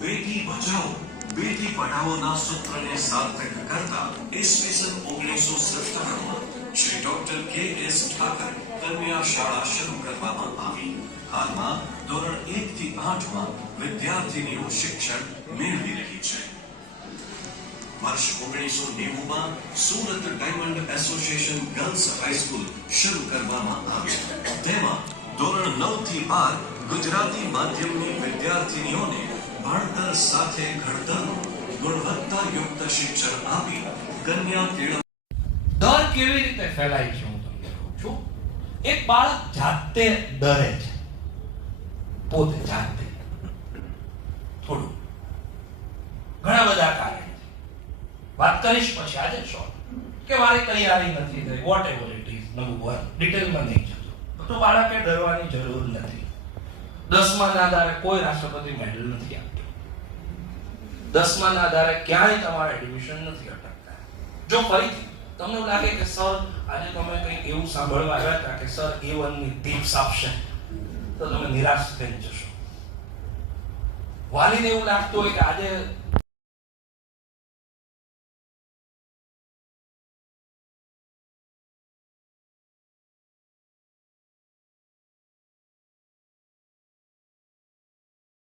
बेटी बचाओ बेटी पढ़ाओ सूत्र ने सार्थक करता ईस्वीसन 1957 श्री डॉक्टर के.एस. ઠાકર कन्या शाळा શરૂ કરવામાં આવી। હાલમાં ધોરણ 1 થી 8 માં વિદ્યાર્થીનીઓ શિક્ષણ મેળવી રહી છે। વર્ષ 1990 માં Surat diamond association girls high school શરૂ કરવામાં આવી। તેમાં ધોરણ 9 થી 12 ગુજરાતી માધ્યમની વિદ્યાર્થીનીઓને ભણતર સાથે ઘડતરનું ગુણવત્તાયુક્ત શિક્ષણ આપી કન્યા કેળવણી। ડર કેવી રીતે ફેલાય છે હું તમને કહું છું। એક બાળક જાતે ડરે છે, પોતે જાતે થોડું, ઘણા બધા કારણ છે, વાત કરીશ પછી આજે શોર્ટ કે મારી તૈયારી નથી થઈ, whatever it is, number 1 ડિટેલમાં નહીં જતો તો બાળકે ડરવાની જરૂર નથી। 10મા ના આધારે કોઈ રાષ્ટ્રપતિ મેડલ નથી આપતો, 10મા ના આધારે ક્યાંય તમારે એડમિશન નથી અટકતા। જો ફરીથી તમને લાગે કે સર આજે તમે કંઈક એવું સાંભળવા આવ્યા હતા કે સર A1 ની ટિપ્સ આપશે તો તમે નિરાશ થઈ જશો। વાલીને એવું લાગતું હોય કે આજે